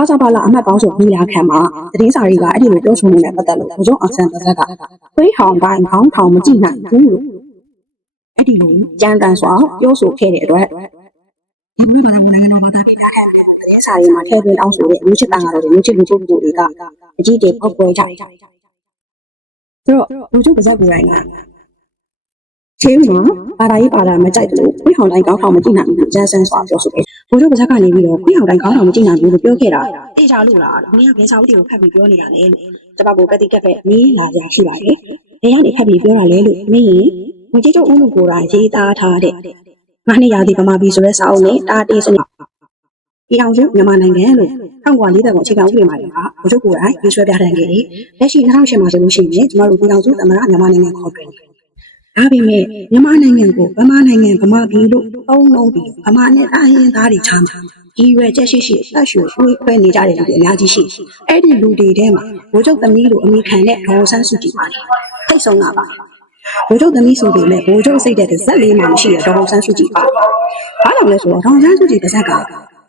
အားစားပါလာအမှတ်ပေါင်းစုညီလာခံမှာသတင်းစာတွေကအဲ့ဒီလိုပြောဆိုနေတဲ့ပတ်သက်လို့ဘုံအောင်ဆန်းပါဇက်ကခွေးဟောင်တိုင်းခေါင်းထောင်မကြည့်နိုင်ဘူးလို့အဲ့ဒီလိုကြမ်းတမ်းစွာပြောဆိုခဲ့တဲ့အတွက်ဒီလိုပါလာနိုင်ငံတော်မှာသတင်းစာတွေမှာထည့်သွင်းတောင်းဆိုတဲ့လူချစ်တန်ကတော့လူချစ်လူချုပ်တွေကအကြီးအကျယ်ပောက်ကွဲကြတယ်ဆိုတော့လူချုပ်ပါဇက်ကိုယ်တိုင်ကချင်းမှာပါတာရေးပါတာမကြိုက်တယ်လို့ခွေးဟောင်တိုင်းခေါင်းထောင်မကြည့်နိုင်ဘူးကြမ်းဆန်းစွာပြောဆိုခဲ့ ဘိုးချုပ်ပါဇက်ကနေပြီးတော့ခွေးဟောင်တိုင်းခေါင်းထောင်မကြည့်နိုင်ဘူးလို့ပြောခဲ့တာတေချာလို့လားမင်းကဘယ်စာအုပ်တွေကိုဖတ်ပြီးပြောနေတာလဲကျမကကတိကက်ပဲမင်းလာကြရှိပါတယ်ဘယ်ကနေဖတ်ပြီးပြောတာလဲလို့မင်းဝင်ကြီးချုပ်ဦးလူကိုယ်တိုင်ရေးသားထားတဲ့ငါနှစ်ရာသီဗမာပြည်ဆိုတဲ့စာအုပ်နဲ့တာတေးစနစ်ပြည်အောင်စုမြန်မာနိုင်ငံလို့1940ခုအခြေခံဥပဒေမှာလည်းဟာဘုချုပ်ကိုယ်တိုင်ရေးဆွဲပြဋ္ဌာန်းခဲ့တယ်လက်ရှိ2008မှာဆိုလို့ရှိရင်ကျမတို့ပြည်အောင်စုသမ္မတမြန်မာနိုင်ငံခေါ်တယ် ဒါပေမဲ့မြန်မာနိုင်ငံကိုဗမာနိုင်ငံဗမာပြည်လို့အုံလုံးပြီးဗမာနဲ့တိုင်းရင်းသားတွေချမ်းသာဒီရွယ်ချက်ရှိရှိအရွှေရွှေခွဲနေကြတဲ့လူတွေအများကြီးရှိအဲ့ဒီလူတွေထဲမှာဘိုးချုပ်သမီးလိုအမိခံတဲ့ဒေါ်ဆန်းစုကြည်ပါတယ်ထိတ်ဆုံးတာပါဘိုးချုပ်သမီးဆိုပေမဲ့ဘိုးချုပ်စိတ်တဲ့ဇက်လေးမှမရှိတဲ့ဒေါ်ဆန်းစုကြည်ပါဘာလို့လဲဆိုတော့ဒေါ်ဆန်းစုကြည်ပါဇက်က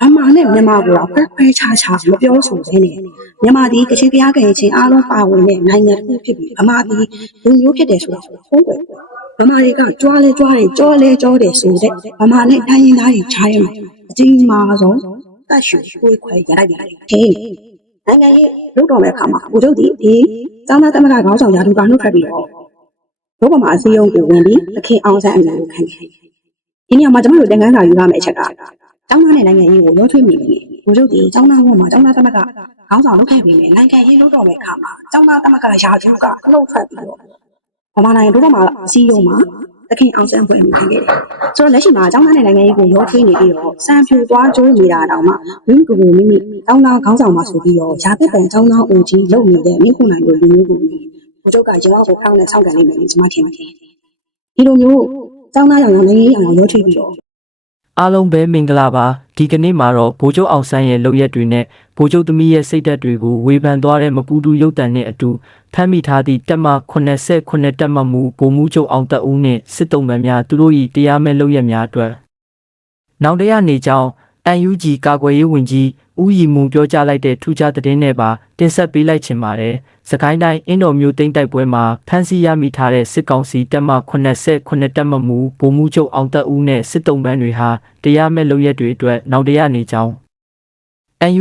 ဗမာနဲ့မြန်မာကိုတော့ခွဲခွဲခြားခြားမပြောဆိုဘဲနဲ့မြန်မာဒီကချင်တရားကရင်ချင်းအားလုံးပါဝင်တဲ့နိုင်ငံတစ်ခုဖြစ်ပြီးဗမာပြည်လူမျိုးဖြစ်တယ်ဆိုတာဟုတ်တယ် ဗမာတွေကကြွားလဲကြွားတယ်ကြောလဲကြောတယ်ဆိုတဲ့ဗမာနဲ့တိုင်းရင်းသားတွေခြားရမှာအကြီးမားဆုံးတက်ရှူကိုယ်ခွဲရလိုက်တယ်ဟေးနိုင်ငံရေးလုပ်တော်မဲ့အခါမှာဘုချုပ်ဒီဒီကျောင်းသားသမဂ္ဂခေါင်းဆောင်ရာထူးကနှုတ်ထွက်ပြီးတော့ဘုဗမာအစည်းအရုံးကိုဝင်ပြီးသခင်အောင်ဆန်းအမျိုးကိုခံခဲ့ဒီနေရာမှာကျွန်တော်တို့သင်ခန်းစာယူရမယ့်အချက်ကကျောင်းသားနဲ့နိုင်ငံရေးကိုရောထွေးမိနေတယ်ဘုချုပ်ဒီကျောင်းသားဘုံမှာကျောင်းသားသမဂ္ဂခေါင်းဆောင်လုပ်ခဲ့ပြီးမယ်နိုင်ငံရေးလုပ်တော်မဲ့အခါမှာကျောင်းသားသမဂ္ဂရာထူးကအလုပ်ထွက်ပြီးတော့ ဗမာနိုင်ငံဘုဗမာအစည်းအရုံးမှာသခင်အောင်ဆန်းဖွင့်နေတယ်ဆိုတော့လက်ရှိမှာကျောင်းသားနဲ့နိုင်ငံရေးကိုရောထွေးနေပြီးတော့စံဖြူသွားကျိုးနေတာတောင်မှမိမိကိုယ်ကိုမိမိကျောင်းသားခေါင်းဆောင်မှာဆိုပြီးတော့ရာသက်ပံကျောင်းသားအိုကြီးလုပ်နေတဲ့မိခုနိုင်လိုလူမျိုးကိုဘုချုပ်ကရင်ဝါကိုဖောင်းနဲ့ဆောက်ကန်နေမယ်လို့ကျွန်မထင်ပါတယ်ဒီလိုမျိုးကျောင်းသားရောင်ရောင်နိုင်ငံရေးရောင်ရောင်ရောထွေးပြီးတော့ အားလုံးပဲမင်္ဂလာပါဒီကနေ့မှာတော့ဗိုလ်ချုပ်အောင်ဆန်းရဲ့လုပ်ရက်တွေနဲ့ဗိုလ်ချုပ်သမီးရဲ့စိတ်ဓာတ်တွေကိုဝေဖန်သွားတဲ့မပူတူရုပ်တံနဲ့အတူဖမ်းမိထားသည့်တက်မ89တက်မမူဗိုလ်မှူးချုပ်အောင်သက်ဦးနှင့်စစ်တုံးမှန်များသူတို့၏တရားမဲ့လုပ်ရက်များအတွက်နောက်တရနေကြောင်း UNG ကာကွယ်ရေးဝန်ကြီးဦးရီမွန်ပြောကြားလိုက်တဲ့ထူးခြားသတင်းနဲ့ပါတင်ဆက်ပေးလိုက်ချင်ပါတယ်။စကိုင်းတိုင်းအင်းတော်မျိုးတိမ့်တိုက်ပွဲမှာဖမ်းဆီးရမိထားတဲ့စစ်ကောင်စီတပ်မ89တပ်မမူဗိုလ်မှူးချုပ်အောင်သက်ဦးနဲ့စစ်တုံးပန်းတွေဟာတရားမဲ့လုပ်ရက်တွေအတွက်နောက်တရနေကြောင်း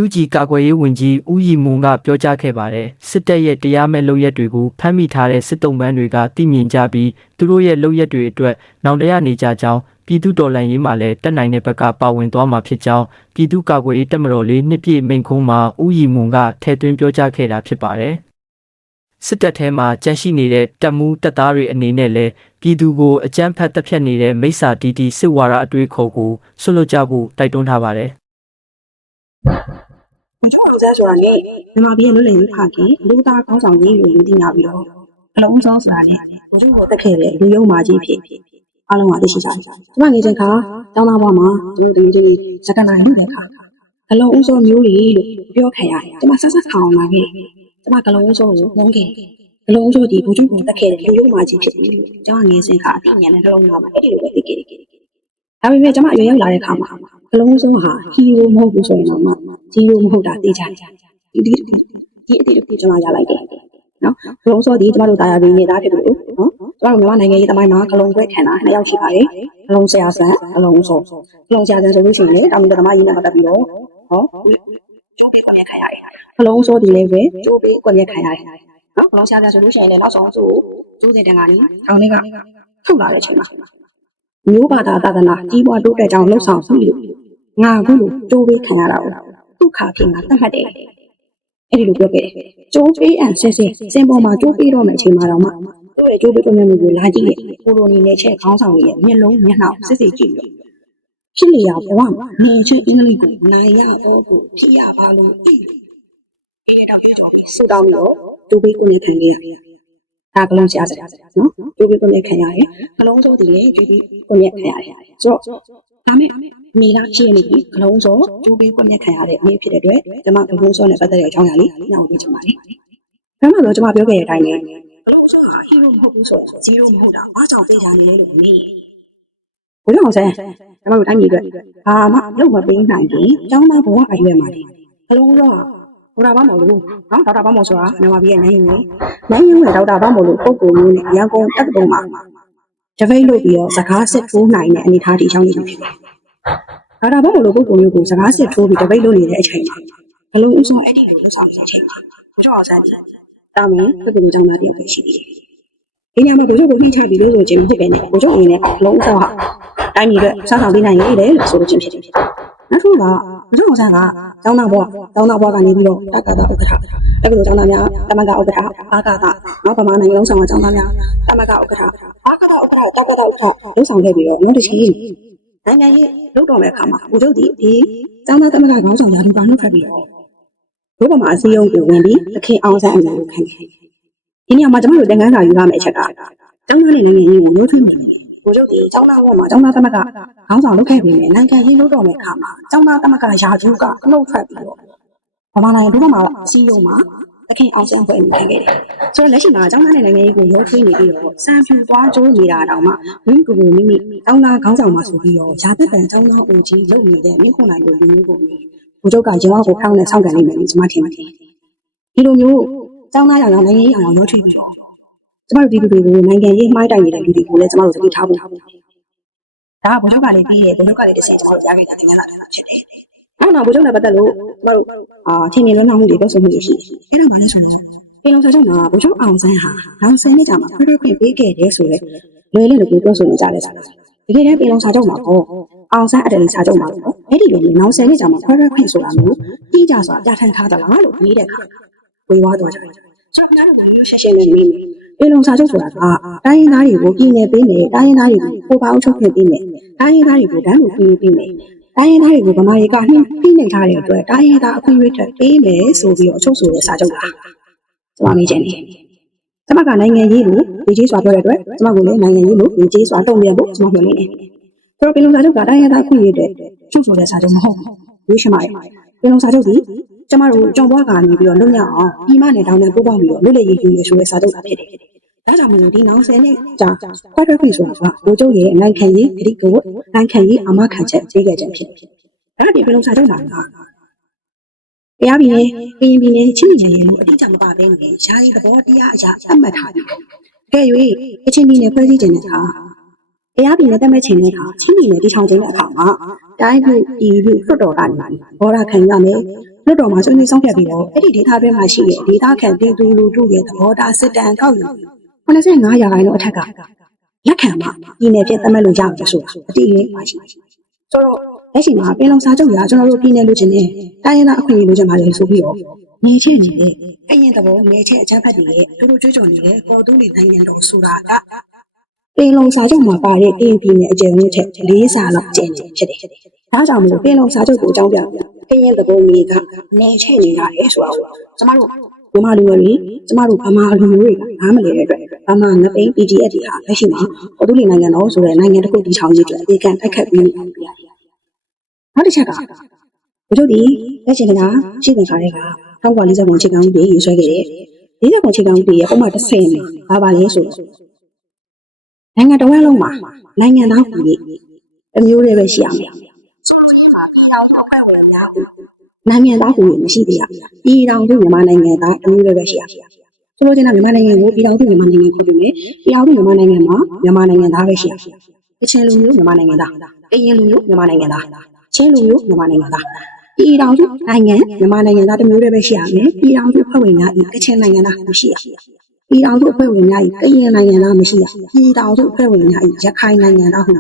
UNG ကာကွယ်ရေးဝန်ကြီးဦးရီမွန်ကပြောကြားခဲ့ပါတယ်စစ်တပ်ရဲ့တရားမဲ့လုပ်ရက်တွေကိုဖမ်းမိထားတဲ့စစ်တုံးပန်းတွေကသိမြင်ကြပြီးသူတို့ရဲ့လုပ်ရက်တွေအတွက်နောက်တရနေကြကြောင်း ပြည်သူတော်လှန်ရေးမှာလည်းတက်နိုင်တဲ့ဘက်ကပါဝင်သွားမှာဖြစ်ကြောင်းပြည်သူ့ကာကွယ်ရေးတပ်မတော်လေးနှစ်ပြည့်မိန့်ခွန်းမှာဦးရီမွန်ကထည့်သွင်းပြောကြားခဲ့တာဖြစ်ပါတယ်စစ်တပ်ထဲမှာကြန့်ရှိနေတဲ့တပ်မှုတပ်သားတွေအနေနဲ့လည်းပြည်သူကိုအကြမ်းဖက်တပ်ဖြတ်နေတဲ့မိစ္ဆာတီတီစစ်ဝါဒအတွေ့အခေါ်ကိုဆွလွတ်ကြဖို့တိုက်တွန်းထားပါတယ်ဘုချုပ်အောင်ဆန်းဆိုတာနဲ့မြန်မာပြည်ရဲ့လွတ်လပ်ရေးဖခင်လူသားကောင်းဆောင်ရေးလို့လူသိညာပြီးတော့အလုံးစုံဆိုတာနဲ့ဘုချုပ်ကိုတက်ခဲ့တဲ့လူယုံမာကြီးဖြစ် အားလုံးကသိရှိကြတယ်။ကျွန်မငယ်ချင်းခါကျောင်းသားဘဝမှာကျွန်တော်ဒီဒီစကနိုင်လို့တဲ့ခါဂလုံးဦးစောမျိုးလေးလို့ပြောခံရတယ်။ကျွန်မဆက်ဆက်ခေါင်လာခဲ့။ကျွန်မဂလုံးဦးစောကိုဝုန်းခဲ့။ဂလုံးဦးစောဒီဘုချုပ်ကိုတက်ခဲ့တဲ့လူယုံမာကြီးဖြစ်တယ်လို့ကျွန်မငယ်ချင်းခါအသိဉာဏ်နဲ့တစ်လုံးလာမှာအဲ့ဒီလိုပဲသိခဲ့တယ်။ဒါပေမဲ့ကျွန်မအရွယ်ရောက်လာတဲ့ခါမှာဂလုံးဦးစောဟာဟီးရိုးမဟုတ်ဘူးဆိုရင်တော့ဂျီရိုးမဟုတ်တာသိကြတယ်။ဒီဒီဒီအတိအကျကျွန်မရလိုက်တယ်။နော်ဂလုံးဦးစောဒီကျွန်တော်တို့တာယာရင်းနေတာဖြစ်လို့နော် ကျွန်တော်တို့မြန်မာနိုင်ငံရေးတမိုင်းမှာဂလုံးခွဲခံတာနှစ်ယောက်ရှိပါတယ်။ဂလုံးဆရာဆန်ဂလုံးဦးစောဂလုံးဆရာဆန်ဆိုလို့ရှိရင်လေတာမီတော်သမားကြီးနဲ့ပတ်သက်ပြီးတော့ဟောကျိုးပေးခွင့်ရခံရတယ်။ဂလုံးဦးစောဒီလည်းပဲကျိုးပေးခွင့်ရခံရတယ်။နော်ဂလုံးဆရာဆန်ဆိုလို့ရှိရင်လည်းနောက်ဆုံးသူ့ကျိုးစင်တန်ကနေခေါင်းလေးကထုတ်လာတဲ့အချိန်မှာမျိုးဘာသာသာသနာကြီးပွားတိုးတက်ကြောင်းလှုပ်ဆောင်ပြီလို့ငါအခုလိုကျိုးပေးခံရတာကိုဒုက္ခဖြစ်ငါတတ်မှတ်တယ်အဲ့ဒီလိုပြောခဲ့တယ်ကျိုးပေးအန်ဆဲဆဲစင်ပေါ်မှာကျိုးပေးတော့မယ့်အချိန်မှာတော့မှ သူ့ရဲ့ကျိုးပေးခွင့်မျိုးကိုလာကြည့်တယ်ကိုလိုနီနဲ့ချက်ခေါင်းဆောင်ရဲ့မျက်လုံးမျက်နှာစစ်စစ်ကြည့်လို့ဖြစ်လျာဘဝမှာနေချင်းအင်္ဂလိပ်ကိုနိုင်ရတော့ကိုဖြစ်ရပါလို့ဤဆူတောင်းလို့ကျိုးပေးခွင့်ရခံခဲ့ရတယ်ဒါကလုံးရှားစရာနော်ကျိုးပေးခွင့်ရခံရတယ်ကလုံးစိုးတည်လေကျိုးပေးခွင့်ရခံရတယ်ဆိုတော့ဒါမဲ့မိသားရှိနေပြီကလုံးစောကျိုးပေးခွင့်ရခံရတဲ့အမေဖြစ်တဲ့အတွက်ကျွန်မကလုံးစောနဲ့ပတ်သက်တဲ့အကြောင်းအရာလေးညောင်းပေးချင်ပါတယ်။ဘယ်မှာတော့ကျွန်မပြောခဲ့တဲ့အတိုင်းပဲ ကလုံးစောဟာဟီးရိုးမဟုတ်ဘူးဆိုရင်ဇီးရိုးမဟုတ်တာအားကြောင့်ပေးကြနေတယ်လို့မေး။ဘုရားအောင်ဆန်းကျွန်တော်တို့တိုင်းပြည်အတွက်ဘာမှလုပ်မပေးနိုင်ဘူး။ကျောင်းသားဘဝအရွယ်မှာလေအလုံးတော့ဒေါက်တာဘာမို့လို့နော်ဒေါက်တာဘာမို့ဆိုတာမြန်မာပြည်ရဲ့နိုင်ရင်လေနိုင်ရင်ရဲ့ဒေါက်တာဘာမို့လို့ပုံကိုမျိုးနဲ့ရန်ကုန်တက္ကသိုလ်မှာတပိတ်လို့ပြီးတော့စကားစစ်ထိုးနိုင်တဲ့အနေအထားတိရောက်နေပြီဖြစ်တယ်ဒေါက်တာဘာမို့လို့ပုံကိုမျိုးကိုစကားစစ်ထိုးပြီးတပိတ်လို့နေတဲ့အချိန်မှာဘလုံးဥဆောင်အဲ့ဒီလိုလုပ်ဆောင်နေတဲ့အချိန်မှာဘုရားအောင်ဆန်း တာမန်တက္ကသိုလ်ကျောင်းသားတယောက်ပဲရှိသေးတယ်ဒီနေရာမှာဘုရားကိုနှိမ့်ချပြီးလို့ဆိုခြင်းမဟုတ်ပဲနဲ့ဘုရားအနေနဲ့ဘလုံးဥဆောင်ဟာတိုင်းပြည်အတွက်စားဆောင်ပေးနိုင်ရည်တယ်လို့ဆိုလို့ခြင်းဖြစ်တယ်နောက်တစ်ခုကဘုရားအောင်ဆန်းကကျောင်းသားဘဝကျောင်းသားဘဝကနေပြီးတော့တက္ကသိုလ်ဥက္ကဋ္ဌတက္ကသိုလ်ကျောင်းသားများတမကဥက္ကဋ္ဌအာကသနော်ဗမာနိုင်ငံလုံးဆောင်ကကျောင်းသားများတမကဥက္ကဋ္ဌအာကသဥက္ကဋ္ဌတက္ကသိုလ်ဥက္ကဋ္ဌလုံးဆောင်ခဲ့ပြီးတော့နောက်တစ်ချီနိုင်ငံရေးလုပ်တော်မဲ့အခါမှာဘုရားဒီဒီကျောင်းသားတမကခေါင်းဆောင်ရာထူးကနှုတ်ထွက်ပြီးတော့ ဘုဗမာအစည်းအရုံးကိုဝင်ပြီးသခင်အောင်ဆန်းအမျိုးကိုခံခဲ့ဒီနေရာမှာကျွန်တော်တို့သင်ခန်းစာယူရမယ့်အချက်ကကျောင်းသားနဲ့နိုင်ငံရေးကိုမျိုးထွေးနေတယ်ဘုရားဒီကျောင်းသားဘဝမှာကျောင်းသားတမကခေါင်းဆောင်လုပ်ခဲ့ပြီးနဲ့နိုင်ငံရေးလုပ်တော်မဲ့အခါမှာကျောင်းသားတမကရာထူးကနှုတ်ထွက်ပြီးတော့ဗမာနိုင်ငံဘုဗမာအစည်းအရုံးမှာအခင်အောင်ဆန်းဖွဲ့နေခဲ့တယ်။ဆိုတော့လက်ရှိမှာအကြောင်းသားနဲ့နိုင်ငံရေးကိုရောထွေးနေပြီးတော့စံပြူသွားကြိုးနေတာတောင်မှမိမိကိုယ်ကိုမိမိတောင်းသားခေါင်းဆောင်မှာဆိုပြီးတော့ဇာတက်တန်အကြောင်းသားအိုကြီးလုပ်နေတဲ့မင်းခွန်နိုင်လိုလူမျိုးကို ဘုချုပ်ကရင်ဝါကိုဖောင်းနဲ့ဆောက်ကန်နေမယ်လို့ကျွန်မထင်ပါတယ်။ဒီလိုမျိုးအကြောင်းသားရောင်ရောင်နိုင်ငံရေးအောင်ရောထွေးပြီးတော့ကျမတို့ဒီလူတွေကိုနိုင်ငံရေးမှားတိုင်နေတဲ့လူတွေကိုလည်းကျမတို့သတိထားဖို့ဒါကဘုချုပ်ကလည်းပြီးရဲ့ဘုချုပ်ကလည်းတစ်ဆင့်ကျမတို့ကြားခဲ့တဲ့သင်ခန်းစာတွေဖြစ်တယ်။နောက်တော့ဘုချုပ်နဲ့ပတ်သက်လို့ကျမတို့အာထင်မြင်လွန်းမှုတွေပြောဆိုမှုတွေရှိတယ်။အဲ့ဒါမှလည်းဆိုတော့ပြည်လုံးစာချုပ်မှာဘုချုပ်အောင်ဆန်းဟာနောက်ဆယ်နှစ်ကြာမှာဖရခွင့်ပေးခဲ့တယ်ဆိုတော့လွယ်လွယ်လေးပြောဆိုနေကြတယ်ဆိုတာ။တကယ်တမ်းပြည်လုံးစာချုပ်မှာပေါ့ အောင်ဆန်းအတလီစာချုပ်မှာပေါ့အဲ့ဒီလိုမျိုးနောက်ဆယ်နှစ်ကြာမှာဖရခွင့်ဆိုတာမျိုးတိကျစွာပြဋ္ဌာန်းထားသလားလို့မေးတဲ့အခါဝေဝါးတော့တယ်။ဆိုတော့ခင်ဗျားတို့ကမျိုးရှင်းရှင်းလေးမေးမယ်။ပြည်လုံးစာချုပ်ဆိုတာကတိုင်းရင်းသားတွေကိုပြည်နယ်ပေးမယ်တိုင်းရင်းသားတွေကိုပို့ပါအောင်ချုပ်ခွင့်ပေးမယ်တိုင်းရင်းသားတွေကိုတန်းလို့ပေးပေးမယ်တိုင်းရင်းသားတွေကိုဗမာတွေကနှိမ့်ပြီးနေထားတဲ့အတွက်တိုင်းရင်းသားအခွင့်အရေးတွေပေးမယ်ဆိုပြီးတော့အချုပ်ဆိုတဲ့စာချုပ်လားကျွန်မမေးချင်တယ်ကျွန်မကနိုင်ငံရေးကိုဒီကြီးစွာပြောတဲ့အတွက်ကျွန်မကလည်းနိုင်ငံရေးလို့ဒီကြီးစွာတုံ့ပြန်ဖို့ကျွန်မမျှော်လင့်နေတယ် ဆိုတော့ပြည်လုံးစာချုပ်ကတိုင်းရင်းသားအခွင့်အရေးတွေချုပ်ဆိုတဲ့စာချုပ်မဟုတ်ဘူးရှင်းပါတယ်ပြည်လုံးစာချုပ်ဒီကျမတို့ကြုံဘွားကနေပြီးတော့လွတ်မြောက်အောင်ဒီမနဲ့တောင်းတပူးပေါင်းပြီးတော့လွတ်လပ်ရေးယူရဆိုတဲ့စာချုပ်တာဖြစ်တယ်ဒါကြောင့်မလို့ဒီနောက်ဆယ်နှစ်ကြာခွဲထွက်ခွင့်ဆိုတာကဘိုးချုပ်ရဲ့နိုင်ငံရေးဂရိကိုနိုင်ငံရေးအမခံချက်ကြီးခဲ့ခြင်းဖြစ်တယ်။ဒါပြင်ပြည်လုံးစာချုပ်မှာကတရားပြည်နယ်ကရင်ပြည်နယ်ချင်းပြည်နယ်လို့အတိအကျမပါဘဲနဲ့ယာယီသဘောတရားအရာသတ်မှတ်ထားတယ်။ကဲ၍ကချင်ပြည်နယ်ဖွဲ့စည်းခြင်းတဲ့အခါ တရားပြည်နယ်တတ်မှတ်ခြင်းတဲ့အခါချင်းပြည်နယ်တည်ထောင်ခြင်းတဲ့အခါမှာတိုင်းပြည်ပြည်လူလွှတ်တော်ကနေဘောရခံရမယ်။လွှတ်တော်မှာဆွေးနွေးဆောင်ဖြတ်ပြီးတော့အဲ့ဒီဒေသတွင်းမှာရှိတဲ့ဒေသခံပြည်သူလူထုရဲ့သဘောထားစစ်တမ်းကောက်ယူ85ရာခိုင်နှုန်းအထက်ကလက်ခံမှပြည်နယ်ဖြစ်သတ်မှတ်လို့ရမယ်ဆိုတာအတိအကျပါရှိတယ်။ဆိုတော့လက်ရှိမှာပင်လုံစာချုပ်ရာကျွန်တော်တို့ပြည်နယ်လူချင်းနဲ့တိုင်းရင်းသားအခွင့်အရေးလူချင်းပါလေဆိုပြီးတော့နေချက်နေတဲ့ကရင်သဘောနေချက်အကြမ်းဖက်တွေရဲ့သူတို့ကြွကြုံနေတဲ့ပေါ်သူတွေနိုင်ငံတော်ဆိုတာက ပင်လုံစာချုပ်မှာပါတဲ့ပြည်ပြည်နယ်အကျယ်ဝန်းချက်၄စာလောက်ကျန်နေဖြစ်တယ်။ဒါကြောင့်မလို့ပင်လုံစာချုပ်ကိုအကြောင်းပြကရင်သဘောမျိုးကနေချက်နေရတယ်ဆိုတာကိုကျမတို့မြန်မာလူမျိုးတွေကျမတို့ဗမာလူမျိုးတွေကနားမလည်တဲ့အတွက်ဗမာငပိန် PDF တွေဟာလက်ရှိမှာပေါ်သူနိုင်ငံတော်ဆိုတဲ့နိုင်ငံတစ်ခုတည်ထောင်ရေးအတွက်အသေးခံတိုက်ခတ်ပြီးနေပြီ။နောက်တစ်ချက်ကဘုတို့ဒီလက်ရှိကရှိတဲ့ခါတွေက1940ခုချိန်ကဥပဒေရေးဆွဲခဲ့တဲ့40ခုချိန်ကဥပဒေရဲ့ပုံမှန်30မှာဘာပါလဲဆိုတော့ နိုင်ငံတော်ဝန်လုံးမှာနိုင်ငံသားပြည်အမျိုးတွေပဲရှိအောင်။နိုင်ငံသားဟူမရှိသေးရ။ပြည်တော်စုမြန်မာနိုင်ငံသားအမျိုးတွေပဲရှိရ။ဆိုလိုချင်တာမြန်မာနိုင်ငံကိုပြည်တော်စုမြန်မာနိုင်ငံကိုပြုမယ်။ပြည်တော်စုမြန်မာနိုင်ငံမှာမြန်မာနိုင်ငံသားပဲရှိရ။တချင်လူမျိုးမြန်မာနိုင်ငံသား။ကရင်လူမျိုးမြန်မာနိုင်ငံသား။ချင်းလူမျိုးမြန်မာနိုင်ငံသား။ပြည်တော်စုနိုင်ငံမြန်မာနိုင်ငံသားတစ်မျိုးတည်းပဲရှိရမယ်။ပြည်တော်စုဖွဲ့ဝင်များဤကချင်နိုင်ငံသားမရှိရ။ ပြည်တော်စုအဖွဲ့ဝင်များဤကရင်နိုင်ငံသားမရှိရ။ပြည်တော်စုအဖွဲ့ဝင်များဤရခိုင်နိုင်ငံသားဟု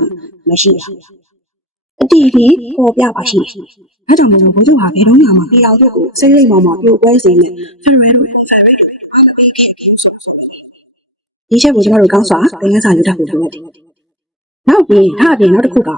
မရှိရ။အတိအကျပေါ်ပြပါရှိတယ်။ဒါကြောင့်မလို့ဘုရားဟာဘယ်တော့မှပြည်တော်စုကိုစိတ်ရိမ်မောင်မောင်ပြိုကွဲစေနဲ့ဖရယ်တို့ဖရယ်တို့အားလည်းပေးခဲ့ခင်ဆိုဆိုနေတယ်။ဒီချက်ကိုကျွန်တော်တို့ကောင်းစွာသင်ခန်းစာယူထားဖို့လိုတယ်။နောက်ပြီးဒါအပြင်နောက်တစ်ခုက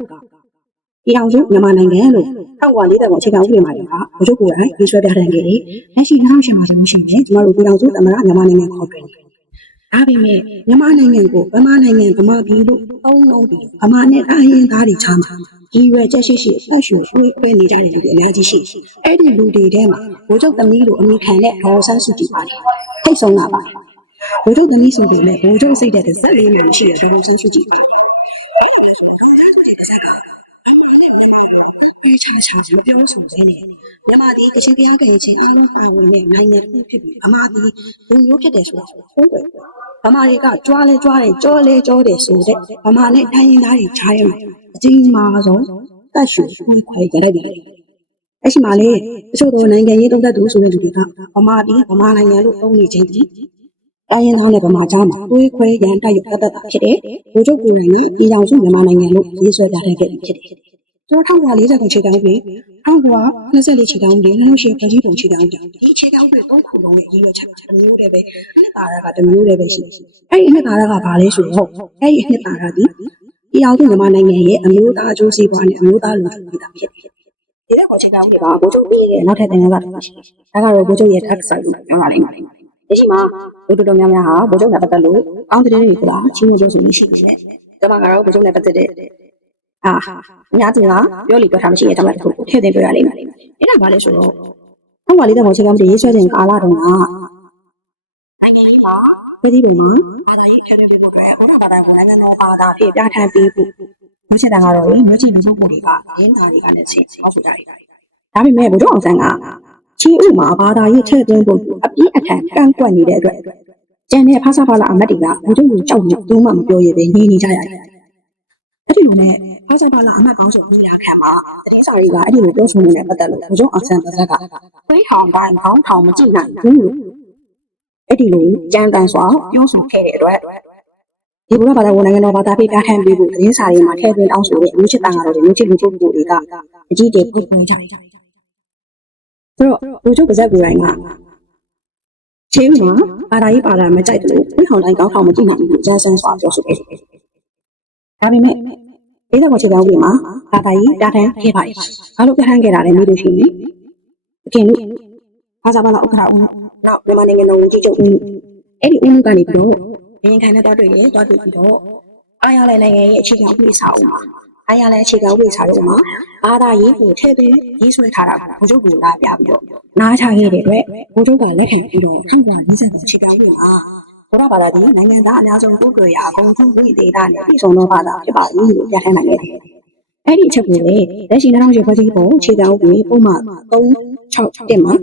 ပြည်တော်စုမြန်မာနိုင်ငံလို့1940ကိုအခြေခံဥပဒေမှာလည်းကဘုရားကိုယ်တိုင်ရေးဆွဲပြဋ္ဌာန်းခဲ့တယ်။လက်ရှိ2008မှာဆိုလို့ရှိရင်ကျွန်တော်တို့ပြည်တော်စုသမ္မတမြန်မာနိုင်ငံခေါ်တွင်တယ်။ဒါပေမဲ့မြန်မာနိုင်ငံကိုဗမာနိုင်ငံဗမာပြည်လို့သုံးလုံးပြီးဗမာနဲ့တိုင်းရင်းသားတွေချမ်းသာဒီရွယ်ချက်ရှိရှိအရှူဝေးဝေးနေကြတဲ့လူတွေအများကြီးရှိတယ်။အဲ့ဒီလူတွေထဲမှာဘိုးချုပ်သမီးလိုအမိခံတဲ့ဒေါ်ဆန်းစုကြည်ပါတယ်။ထိတ်ဆုံးလာပါတယ်။ဘိုးချုပ်သမီးဆိုပေမဲ့ဘိုးချုပ်စိတ်တဲ့ဇက်လေးမျိုးမရှိတဲ့ဒေါ်ဆန်းစုကြည်ပါတယ်။ ဖေးချာချာပြောပြောလို့ဆိုနေတယ်မြန်မာဒီကချင်တရားကရင်ချင်းအားလုံးပါဝင်နေနိုင်ငံတစ်ခုဖြစ်ပြီးဗမာဒီလူမျိုးဖြစ်တယ်ဆိုတာဟုတ်ပဲဗမာတွေကကြွားလဲကြွားတယ်ကြောလဲကြောတယ်ဆိုတဲ့ဗမာနဲ့တိုင်းရင်းသားတွေခြားရမှာအကြီးမားဆုံးတက်ရှူခွေခွေကြတဲ့ဒီအဲ့ရှိမှလေတချို့တော့နိုင်ငံရေးတုံးသက်သူဆိုတဲ့လူတွေကဗမာဒီဗမာနိုင်ငံလို့သုံးနေခြင်းဒီတိုင်းရင်းသားနဲ့ဗမာကြားမှာတွေးခွဲရန်တိုက်ရတတ်တတ်ဖြစ်တယ်လူချုပ်ပြည်နိုင်ငံပြည်ထောင်စုမြန်မာနိုင်ငံလို့ရေးဆွဲပြထားခဲ့ပြီးဖြစ်တယ် ကျွန်တော်1940ခုခြေတောင်းပြီး1924ခြေတောင်းပြီးနှုတ်ရှိဖွဲ့စည်းပုံခြေတောင်းပြီးဒီခြေတောင်းတွေသုံးခုလုံးရဲ့ရည်ရွယ်ချက်ကတစ်မျိုးတည်းပဲအနှစ်သာရကတစ်မျိုးတည်းပဲရှိတယ်အဲ့ဒီအနှစ်သာရကဘာလဲဆိုတော့အဲ့ဒီအနှစ်သာရဒီပြည်အောင်စုမြန်မာနိုင်ငံရဲ့အမျိုးသားအကျိုးစီးပွားနဲ့အမျိုးသားလူထုပြည်တာဖြစ်တယ်ဒီတဲ့ကိုခြေတောင်းတွေကဘိုးချုပ်ပေးတဲ့နောက်ထပ်တင်ရတာတစ်ခုရှိတယ်ဒါကတော့ဘိုးချုပ်ရဲ့ tax site ကိုပြောပါလိမ့်မယ်ဒီရှိမှာလူတော်တော်များများဟာဘိုးချုပ်နဲ့ပတ်သက်လို့အောင်းတဲ့တွေကချင်းမှုကျိုးဆိုလို့ရှိနေတယ်ကျွန်မကတော့ဘိုးချုပ်နဲ့ပတ်သက်တဲ့ အာအများကြီးကပြောလိပြောထားမရှိတဲ့တမန်တစ်ခုကိုထည့်သွင်းပြောရလိမ့်မယ်အဲ့ဒါဘာလဲဆိုတော့ဆောင်းပါလေးတဲ့မောင်ချင်းကမရေးဆွဲခြင်းကာလတုန်းကပြည်သူ့ဘုံမှာဘာသာရေးထည့်သွင်းပေးဖို့အတွက်ဥရဘာသာကိုနိုင်ငံတော်ဘာသာဖြစ်ပြဋ္ဌာန်းပေးဖို့မျိုးချက်တန်ကတော့မျိုးချစ်လူစုကိုတွေကရင်းသားတွေကလည်းချင်းဟောဆိုကြတယ်ဒါပေမဲ့ဘုရားအောင်ဆန်းကချီဥမှာဘာသာရေးထည့်သွင်းဖို့အပြည့်အထန်ကန့်ကွက်နေတဲ့အတွက်ကျန်တဲ့ဖားစာဖားလာအမတ်တွေကဘုရားကိုကြောက်နေသူမှမပြောရပဲနေနေကြရတယ် အဲ့ဒီလိုနဲ့ဖားစာဖားလာအမတ်ပေါင်းစုံညီလာခံမှာတရင်စာတွေကအဲ့ဒီလိုပြောဆိုနေတဲ့ပတ်သက်လို့ဘုရားအောင်ဆန်းပါဇက်ကခွေးဟောင်တိုင်းခေါင်းထောင်မကြည့်နိုင်ဘူးလို့အဲ့ဒီလိုကြမ်းတမ်းစွာပြောဆိုခဲ့တဲ့အတွက်ဒီဘုရားဘာသာဝင်နိုင်ငံတော်ဘာသာပြဋ္ဌာန်းပေးဖို့တရင်စာတွေမှာထည့်သွင်းတောင်းဆိုတဲ့လူချစ်တန်ကတော့လူချစ်လူပုဂ္ဂိုလ်တွေကအကြီးတည်းပုံပုံကြတယ်ဆိုတော့လူချုပ်ပါဇက်ကိုယ်တိုင်ကချင်းမှာဘာသာရေးဘာသာမကြိုက်တယ်လို့ခွေးဟောင်တိုင်းခေါင်းထောင်မကြည့်နိုင်ဘူးလို့ကြားဆန်းစွာပြောဆိုခဲ့တယ် ဒါပေမဲ့ဒေသပေါ်ခြေပြောင်းပြီးမှာဘာသာရေးတာထမ်းခဲ့ပါတယ်။ဘာလို့ပြဋ္ဌာန်းခဲ့တာလဲမေးလို့ရှိရင်အခင်လို့ဘာသာမလားဥက္ကဋ္ဌဦးနောက်မြန်မာနိုင်ငံတော်ဝန်ကြီးချုပ်ဦးအဲ့ဒီဦးကနေပြီးတော့ဘင်းခံနဲ့တွားတွေ့ရဲတွားတွေ့ပြီးတော့အားရတဲ့နိုင်ငံရဲ့အခြေခံဥပဒေစာအုပ်မှာအားရတဲ့အခြေခံဥပဒေစာအုပ်မှာဘာသာရေးကိုထည့်သွင်းရေးဆွဲထားတာကိုဘုချုပ်ကလာပြပြီးတော့နားချခဲ့တဲ့အတွက်ဘုချုပ်ကလက်ခံပြီးတော့1940အခြေခံဥပဒေမှာ ဘုရားဘာသာဒီနိုင်ငံသားအများဆုံးကိုယ်ကြွယ်ရာအကုန်လုံးဝိသေသနဲ့ပြည်စုံသောဘာသာဖြစ်ပါလိမ့်လို့ပြဋ္ဌာန်းနိုင်ခဲ့တယ်။အဲ့ဒီအချက်ကိုလေလက်ရှိနောက်ရောက်ဖွဲ့စည်းပုံခြေတောက်ပြီးပုံမှန်361တင်မှာ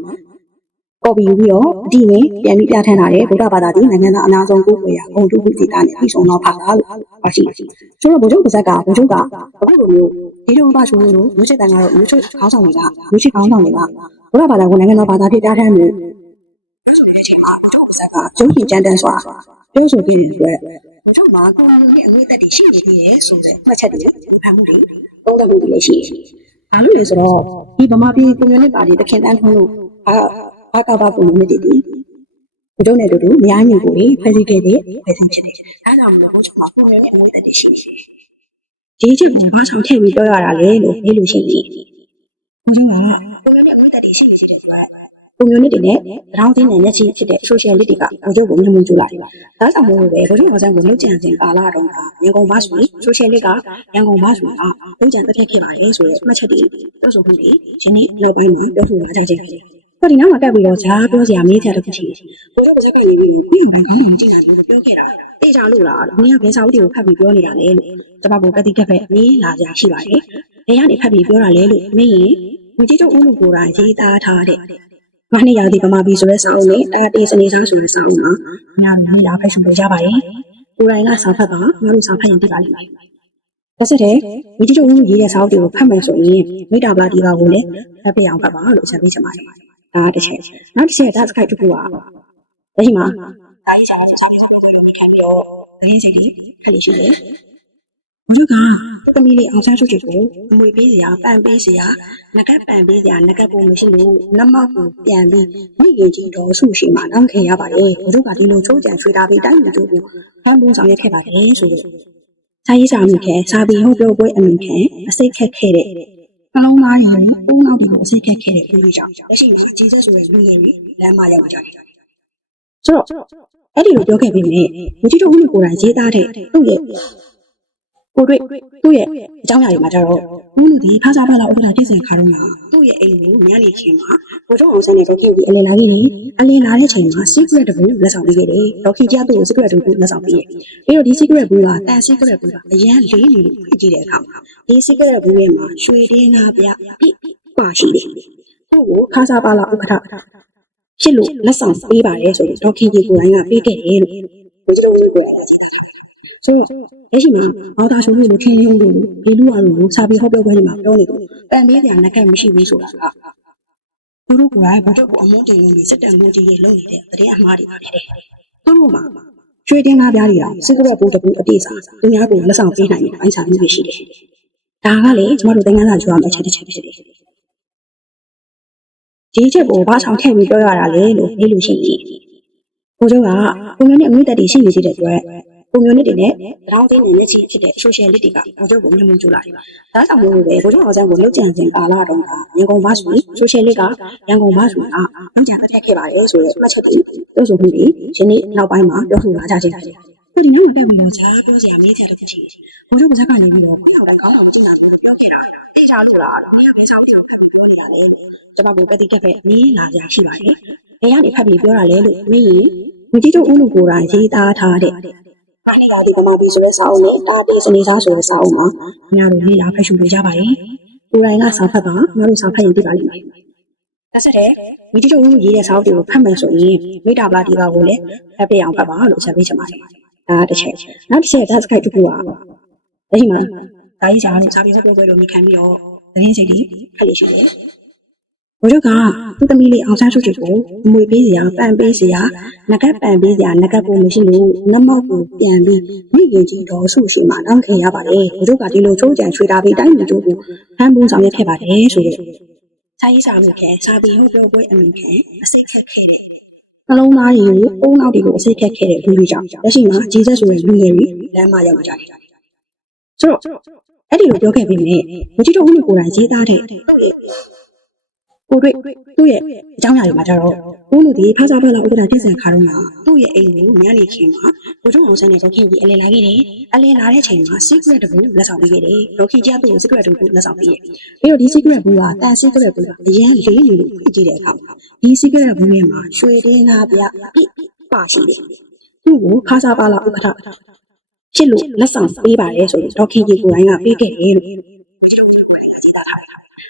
ကော်ပီယူပြီးတော့အတိနဲ့ပြန်ပြီးပြဋ္ဌာန်းလာတယ်ဗုဒ္ဓဘာသာဒီနိုင်ငံသားအများဆုံးကိုယ်ကြွယ်ရာအကုန်လုံးဝိသေသနဲ့ပြည်စုံသောဘာသာလို့ပါရှိတယ်။ဆိုတော့ဘုချုပ်ပါဇက်ကဘုချုပ်ကအခုလိုမျိုးဒီလိုပါဆိုလို့မျိုးချစ်တန်ကတော့မျိုးချစ်ခေါင်းဆောင်တွေကမျိုးချစ်ခေါင်းဆောင်တွေကဘုရားဘာသာကိုနိုင်ငံတော်ဘာသာဖြစ်ပြဋ္ဌာန်းလို့ဆ က်ကကျုံးကျင်ကြမ်းတမ်းစွာပြောဆိုပြီးတဲ့အတွက်ဘုရားမှာကိုယ်နဲ့အငွေသက်တွေရှိနေသေးတယ်ဆိုတဲ့မှတ်ချက်တွေဖန်မှုတွေသုံးသပ်မှုတွေလည်းရှိတယ်။ဘာလို့လဲဆိုတော့ဒီဗမာပြည်ကွန်မြူနတီပါတီတခင်တန်းထုံးလို့အာဘာကဘာကွန်မြူနတီတီဘုရားနဲ့တို့တို့များညီကိုဖွဲ့စည်းခဲ့တဲ့ဖွဲ့စည်းဖြစ်တယ်။ဒါကြောင့်မလို့ဘုရားမှာကိုယ်နဲ့အငွေသက်တွေရှိနေတယ်။ဒီချက်ကိုဘာဆောင်ထည့်ပြီးပြောရတာလဲလို့ပြောလို့ရှိရင်ဘုရားကကိုယ်နဲ့အငွေသက်တွေရှိနေတယ်ဆိုတော့ community နဲ့တောင်းတင်းနဲ့မျက်စိဖြစ်တဲ့ sociality တွေကဘုံကျုပ်ကိုမြင်မှုကျလာတယ်။ဒါကြောင့်မို့လို့ပဲဘုရားဟောစံကိုလုပ်ကြံခြင်းကာလတုန်းကရန်ကုန်ဘဆို sociality ကရန်ကုန်ဘဆိုတာလုပ်ကြံတစ်ဖက်ခဲ့ပါတယ်ဆိုတဲ့မှတ်ချက်တွေပြောဆိုမှုတွေဒီနေ့နောက်ပိုင်းမှာပြောဆိုလာကြခြင်းဖြစ်တယ်။ဟောဒီနောက်မှာတက်ပြီးတော့ဈာပြောစရာမေးချင်တဲ့ခုရှိတယ်။ဘုရားကစက်ကနေပြီးတော့ပြီးအောင်ကောင်းအောင်ကြည့်တာလို့ပြောခဲ့တာ။တေချာလို့လား။မင်းကဘယ်စာအုပ်တွေကိုဖတ်ပြီးပြောနေတာလဲလို့ကျမကကတိကက်ပဲမေးလာကြရှိပါတယ်။ဘယ်ကနေဖတ်ပြီးပြောတာလဲလို့မင်းရင်ငွေကြီးတို့ဦးလူကိုယ်တိုင်ရေးသားထားတဲ့ မနေ့ရာဒီဗမာပြည်ဆိုတဲ့စာအုပ်နဲ့တာတေးစနေစားဆိုတဲ့စာအုပ်မှာညာနေရာဖက်ဆိုလို့ရပါတယ်။ကိုယ်တိုင်ကစာဖတ်ပါငါတို့စာဖတ်ရင်သိပါလိမ့်မယ်။ဒါစစ်တဲ့မိကြီးတို့ဦးရေးတဲ့စာအုပ်တွေကိုဖတ်မယ်ဆိုရင်မိတ္တာပါဒီပါကိုလည်းဖတ်ပြအောင်ဖတ်ပါလို့အချက်ပေးချင်ပါတယ်။ဒါတစ်ချက်။နောက်တစ်ချက်ဒါစခိုက်တစ်ခုကလက်ရှိမှာဒါကြီးချာချာချာချာဒီခံပြီးတော့အရင်းစိတ်လေးခက်လေးရှိတယ်။ ဘုရားကတမီးလေးအောင်စားစုတွေကိုအမွေပေးစရာပန်ပေးစရာငကတ်ပန်ပေးစရာငကတ်ကိုမရှိလို့နမောက်ကိုပြန်ပြီးမိခင်ကြီးတော်ဆုရှိမှတောင်းခင်ရပါတယ်ဘုရားကဒီလိုချိုးကြံဆွေးတာပြီးတိုင်းပြည်တို့ကိုဖန်ပုံးဆောင်ရခဲ့ပါတယ်ဆိုတော့စာရေးစာမိခင်စာပေဟုတ်ပြောပွဲအမိခင်အစိတ်ခက်ခဲ့တဲ့နှလုံးသားရည်ပုံနောက်တွေကိုအစိတ်ခက်ခဲ့တဲ့လူတွေကြောင့်လက်ရှိမှာဂျေဇုဆိုတဲ့လူငယ်တွေလမ်းမရောက်ကြတယ်ဆိုတော့အဲ့ဒီလိုပြောခဲ့ပြီးမြင်မကြီးတို့ဦးကိုယ်တိုင်ရေးသားတဲ့သူ့ရဲ့ ကိုတွေ့သူ့ရဲ့အကြောင်းအရာတွေမှာကျတော့ဦးလူဒီဖားစားဖားလာဥက္ကဋ္ဌပြည်စင်ခါတော့မှာသူ့ရဲ့အိမ်ကိုညနေခင်းမှာဘိုးတော်အောင်ဆန်းနဲ့ဒေါက်ခင်ကြီးအလင်းလာခဲ့တယ်အလင်းလာတဲ့ချိန်မှာ secret တပူလက်ဆောင်ပေးခဲ့တယ်ဒေါက်ခင်ကြီးကသူ့ကို secret တပူလက်ဆောင်ပေးတယ်ပြီးတော့ဒီ secret ဘူးကတန် secret ဘူးကအရန်လေးနေလို့ဖိကြည့်တဲ့အခါမှာဒီ secret ဘူးရဲ့မှာရွှေတင်းသားပြပြပါရှိတယ်သူ့ကိုဖားစားဖားလာဥက္ကဋ္ဌရှစ်လို့လက်ဆောင်ပေးပါတယ်ဆိုပြီးဒေါက်ခင်ကြီးကိုယ်တိုင်ကပေးခဲ့တယ်လို့ဘုရားတို့ကပြောတာ ဆိုတော့လက်ရှိမှာအော်တာရှုံးလို့ထင်းရုံလို့ဒီလူအားလို့စာပြီးဟောပြောပွဲတွေမှာပြောနေတယ်ပန်ပေးစရာနှက်ကမရှိဘူးဆိုတာကသူတို့ကဘုရားကိုအမုန်းတင်လို့စစ်တမ်းမှုကြီးတွေလုပ်နေတဲ့တရားအမှားတွေပါတယ်သူတို့မှာရွှေတင်းကားပြားတွေကစစ်ကရက်ဘိုးတပူအတိတ်စာသူများကိုလက်ဆောင်ပေးနိုင်တဲ့အိုင်းစာမျိုးတွေရှိတယ်ဒါကလေကျမတို့တင်ကန်းစာကြွားမယ့်ချက်တစ်ချက်ဖြစ်တယ်ဒီချက်ကိုဘာဆောင်ထည့်ပြီးပြောရတာလဲလို့မေးလို့ရှိရင်ဘိုးချုပ်ကကိုမျိုးနဲ့အမိတက်တီရှိနေသေးတဲ့အတွက် ကိုမျိုးနဲ့တင်နဲ့တောင်းသေးနေမျက်စိဖြစ်တဲ့ social လစ်တွေကဘိုးချုပ်ကိုမြင်မှုကြလာတယ်။ဒါကြောင့်မို့လို့ပဲဘိုးချုပ်အောင်ဆန်းကိုလှုပ်ကြံခြင်းကာလတုန်းကရန်ကုန်ဘတ်ဆွေ social လစ်ကရန်ကုန်ဘတ်ဆွေကလှုပ်ကြံတက်ခဲ့ပါတယ်ဆိုတဲ့မှတ်ချက်တွေပြောဆိုမှုတွေယနေ့နောက်ပိုင်းမှာပြောဆိုလာကြခြင်းဖြစ်တယ်။ဒီနေ့မှတက်ပြီးတော့ကြားပြောစရာမေးစရာတစ်ခုရှိတယ်။ဘိုးချုပ်ကဇက်ကနေပြီးတော့ကိုယ်တော်ကောင်းအောင်ကြတာဆိုပြောခဲ့တာ။သိချလို့လားဒီလိုမျိုးဆောင်ပြောနေရတယ်။ကျွန်မကိုပတိကက်ပဲမင်းလာကြရှိပါတယ်။ဘယ်ကနေဖတ်ပြီးပြောတာလဲလို့မင်းရင်မကြီးတို့ဦးလူကိုယ်တိုင်ရေးသားထားတဲ့အာ ဒီကဒီကမောင်ပြီးဆိုတဲ့စာအုပ်နဲ့တာတေးစနေသားဆိုတဲ့စာအုပ်မှာညတို့လေးလာဖတ်ရှုလို့ရပါတယ်။ကိုယ်တိုင်ကစာဖတ်ပါငါတို့စာဖတ်ရင်သိပါလိမ့်မယ်။ဒါဆက်တဲ့မကြီးတို့ဦးလူရေးတဲ့စာအုပ်တွေကိုဖတ်မယ်ဆိုရင်မိတာပလာဒီပါကိုလည်းဖတ်ပြအောင်ဖတ်ပါလို့ချက်ပေးချင်ပါတယ်။ဒါတစ်ချက်။နောက်တစ်ချက် that's guide တစ်ခုကလက်ရှိမှာဒါကြီးကြာလို့စာပြေစပွဲပွဲလို့မြင်ခံပြီးတော့သတင်းစိတ်တွေဖတ်ရရှိတယ်။ ဘိုးတို့ကသူ့သမီးလေးအောင်ဆန်းစုကြည်ကိုအမွေပေးစရာပန်ပေးစရာငကတ်ပန်ပေးစရာငကတ်ကိုမရှိလို့နမောက်ကိုပြန်ပြီးမိခင်ကြီးတော်စုရှိမှတောင်းခင်ရပါတယ်ဘိုးတို့ကဒီလိုချိုးကြံချွေတာပြီးတိုင်းပြည်တို့ကိုဟန်ပုံဆောင်ရွက်ခဲ့ပါတယ်ဆိုတဲ့စာရေးစာလို့ခဲစာပြီးဟောပြောပွဲအမြင်ခံအစိတ်ခက်ခဲ့တယ်နှလုံးသားကြီးကိုအုံနောက်တွေကိုအစိတ်ခက်ခဲ့တဲ့လူတွေကြောင့်လက်ရှိမှာဂျေဇက်ဆိုတဲ့လူငယ်တွေလမ်းမရောက်လာကြတယ်ဆိုတော့အဲ့ဒီလိုပြောခဲ့ပြီးမြဲမကြီးတို့ဦးကိုယ်တိုင်ရေးသားတဲ့ ကိုတွေ့သူ့ရဲ့အကြောင်းအရာတွေမှာကျတော့ဦးလူဒီဖားစားဖားလာဥက္ကဋ္ဌပြည်စံခါတော့မှာသူ့ရဲ့အိမ်ကိုညနေခင်းမှာဘိုးချုပ်အောင်ဆန်းနဲ့ဒေါခင်ကြီးအလင်းလာခဲ့တယ်အလင်းလာတဲ့ချိန်မှာ secret တကူလက်ဆောင်ပေးခဲ့တယ်ဒေါခင်ကြီးကသူ့ကို secret တကူလက်ဆောင်ပေးတယ်ပြီးတော့ဒီ secret ဘူးကတန် secret ဘူးကအရင်လေးနေလို့ဖြစ်ကြည့်တဲ့အခါမှာဒီ secret ဘူးရဲ့မှာရွှေတင်းကားပြပြပါရှိတယ်သူ့ကိုဖားစားဖားလာဥက္ကဋ္ဌချစ်လို့လက်ဆောင်ပေးပါတယ်ဆိုပြီးဒေါခင်ကြီးကိုယ်တိုင်ကပေးခဲ့တယ်လို့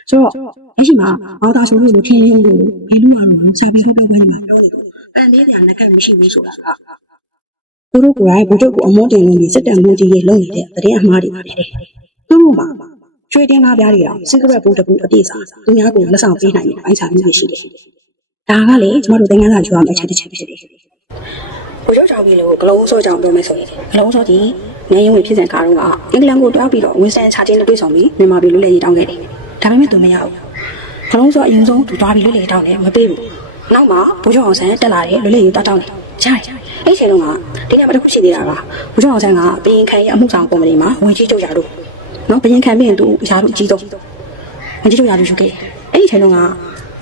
ဆိုတော့အဲ့ဒီမှာအော်တာဆိုလို့လို့ထင်းရင်းလို့ဘယ်လိုအားလို့စာပြီးဟောပြောပွဲမှာပြောနေတယ်။ပန်လေးပြန်လက်ကမရှိဘူးဆိုတာကသူတို့ကိုယ်တိုင်ဘုဒ္ဓကိုအမောတင်လို့ဒီစစ်တမ်းမှုကြီးရေလုံနေတဲ့တရင်အမှားတွေပါတယ်။သူတို့မှာကျွေးတင်းကားပြားတွေအောင်စင်ကရက်ဘူးတကူအပြည့်စားသူများကိုလက်ဆောင်ပေးနိုင်တဲ့အပိုင်းစာမျိုးရှိတယ်။ဒါကလေကျမတို့သင်္ကန်းစာကြွားမယ့်ချက်တစ်ချက်ဖြစ်တယ်။ဘုရားကြောင့်ပြီလို့ဂလုံးစောကြောင့်ပြောမယ်ဆိုရင်ဂလုံးစောကြီးနေရင်ဝင်ဖြစ်စဉ်ကားတော့ကအင်္ဂလန်ကိုတွားပြီးတော့ဝင်းစတန်ချာချင်းနဲ့တွေ့ဆုံပြီးမြန်မာပြည်လူလဲရေးတောင်းခဲ့တယ်။ ဒါပေမဲ့သူမရဘူး။ဂလုံးစောအရင်ဆုံးသူတွားပြီးလူလဲရေးတောင်းတယ်မပေးဘူး။နောက်မှဘုရားအောင်ဆန်းတက်လာတယ်လူလဲရေးတောင်းတောင်းတယ်။ကြားတယ်။အဲ့ချိန်တုန်းကဒီနေ့မတစ်ခုရှိသေးတာကဘုရားအောင်ဆန်းကဘရင်ခံရဲ့အမှုဆောင်ကုမ္ပဏီမှာဝင်ကြီးချုပ်ရလို့နော်ဘရင်ခံပြင်သူရာတို့အကြီးဆုံးဝင်ကြီးချုပ်ရလို့ယူခဲ့တယ်။အဲ့ဒီချိန်တုန်းက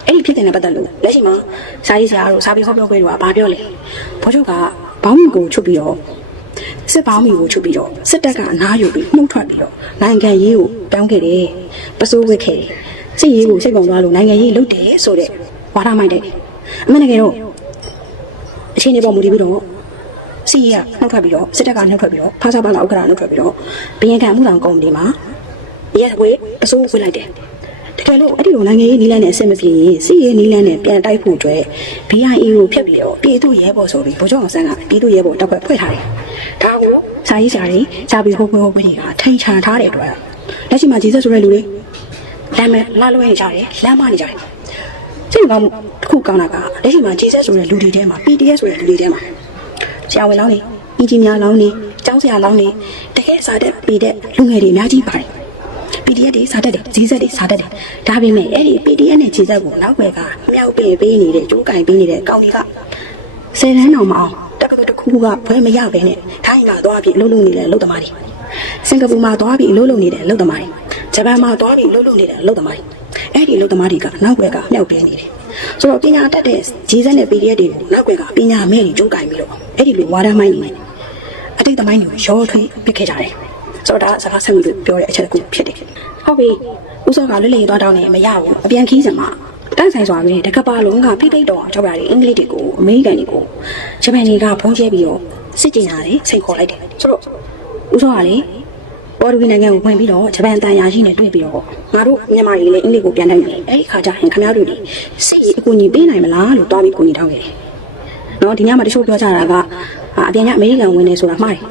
အဲ့ဒီဖြစ်တဲ့နဲ့ပတ်သက်လို့လက်ရှိမှာစာရေးဆရာတို့စာပေဟောပြောခွင့်တွေကဘာပြောလဲဘုချုပ်ကဘောင်းမီကိုချုပ်ပြီးတော့ စစ်ဘောင်းမီကိုချုပ်ပြီးတော့စစ်တပ်ကအနားယူပြီးနှုတ်ထွက်ပြီးတော့နိုင်ငံရေးကိုပြောင်းခဲ့တယ်ပစိုးဝစ်ခဲ့တယ်စစ်ရေးကိုစိတ်ကုန်သွားလို့နိုင်ငံရေးလုပ်တယ်ဆိုတဲ့ဝါဒမိုက်တယ်အမှန်တကယ်တော့အချင်းတွေပေါ်မူတည်ပြီးတော့စီရနှုတ်ထွက်ပြီးတော့စစ်တပ်ကနှုတ်ထွက်ပြီးတော့ဖားစားပါလာဥက္ကရာနှုတ်ထွက်ပြီးတော့ဘရင်ခံမှုဆောင်ကုမ္ပဏီမှာရက်ဝေးအစိုးဝစ်လိုက်တယ် တကယ်လို့အဲ့ဒီလိုနိုင်ငံရေးနီးလန်းနဲ့အဆင်မပြေရင်စီရေးနီးလန်းနဲ့ပြန်တိုက်ဖို့အတွက် BIA ကိုဖျက်ပြီးတော့ပြည်သူရဲဘော်ဆိုပြီးဗိုလ်ချုပ်အောင်ဆန်းကပြည်သူရဲဘော်တပ်ဖွဲ့ဖွဲ့ထားတယ်။ဒါကိုစာရေးစာတွေစာပြီးဟိုဘိုးဟိုဘိုးတွေကထိန်ချန်ထားတဲ့အတွက်လက်ရှိမှာဂျေဇက်ဆိုတဲ့လူတွေလမ်းမဲ့လာလွဲနေကြတယ်လမ်းမနေကြတယ်။စိတ်ကောင်းတစ်ခုကောင်းတာကလက်ရှိမှာဂျေဇက်ဆိုတဲ့လူတွေထဲမှာ PDF ဆိုတဲ့လူတွေထဲမှာဆရာဝန်လောင်းနေအင်ဂျင်နီယာလောင်းနေကျောင်းဆရာလောင်းနေတကယ်စာတဲ့ပြည်တဲ့လူငယ်တွေအများကြီးပါတယ် PDF တွေစားတတ်တယ်ဈေးဆက်တွေစားတတ်တယ်ဒါပေမဲ့အဲ့ဒီ PDF နဲ့ဈေးဆက်ကိုနောက်ဘက်ကမြောက်ပင်ပေးနေတဲ့ကျိုးကင်ပေးနေတဲ့ကောင်းတွေကဆယ်တန်းတော်မအောင်တက္ကသိုလ်တစ်ခုခုကဘွဲမရပဲနဲ့ထိုင်းမှာသွားပြီးအလုပ်လုပ်နေတဲ့အလုပ်သမားတွေစင်ကာပူမှာသွားပြီးအလုပ်လုပ်နေတဲ့အလုပ်သမားတွေဂျပန်မှာသွားပြီးအလုပ်လုပ်နေတဲ့အလုပ်သမားတွေအဲ့ဒီအလုပ်သမားတွေကနောက်ဘက်ကမြောက်ပေးနေတယ်ဆိုတော့ပညာတတ်တဲ့ဈေးဆက်နဲ့ PDF တွေကိုနောက်ဘက်ကပညာမဲ့တွေကျိုးကင်ပြီးတော့အဲ့ဒီလိုဝါဒမိုင်းနေတယ်အတိတ်သမိုင်းတွေကိုရောထွေးပစ်ခဲ့ကြတယ် ဆိုတော့ဒါကစကားဆက်မှုလို့ပြောတဲ့အချက်တစ်ခုဖြစ်တယ်ဟုတ်ပြီဦးစောကလွတ်လပ်ရေးသွားတောင်းနေမရဘူးအပြန်ခီးစမှာတန့်ဆိုင်စွာပဲတကပါလုံးကဖိဖိတ်တော့ကြောက်ရတယ်အင်္ဂလိပ်တွေကိုအမေရိကန်တွေကိုဂျပန်တွေကဖုံးကျဲပြီးတော့စစ်ကြင်ရတယ်စိန်ခေါ်လိုက်တယ်ဆိုတော့ဦးစောကလေပေါ်တူဂီနိုင်ငံကိုဝင်ပြီးတော့ဂျပန်တန်ရာရှိနဲ့တွေ့ပြီးတော့ငါတို့မြန်မာတွေလည်းအင်္ဂလိပ်ကိုပြန်နိုင်တယ်အဲ့ဒီခါကျရင်ခင်ဗျားတို့ဒီစစ်ရေးအကူအညီပေးနိုင်မလားလို့တွားပြီးကူညီတောင်းခဲ့တယ်နော်ဒီညမှာတချို့ပြောကြတာကအပြင်ကအမေရိကန်ဝင်နေဆိုတာမှားတယ်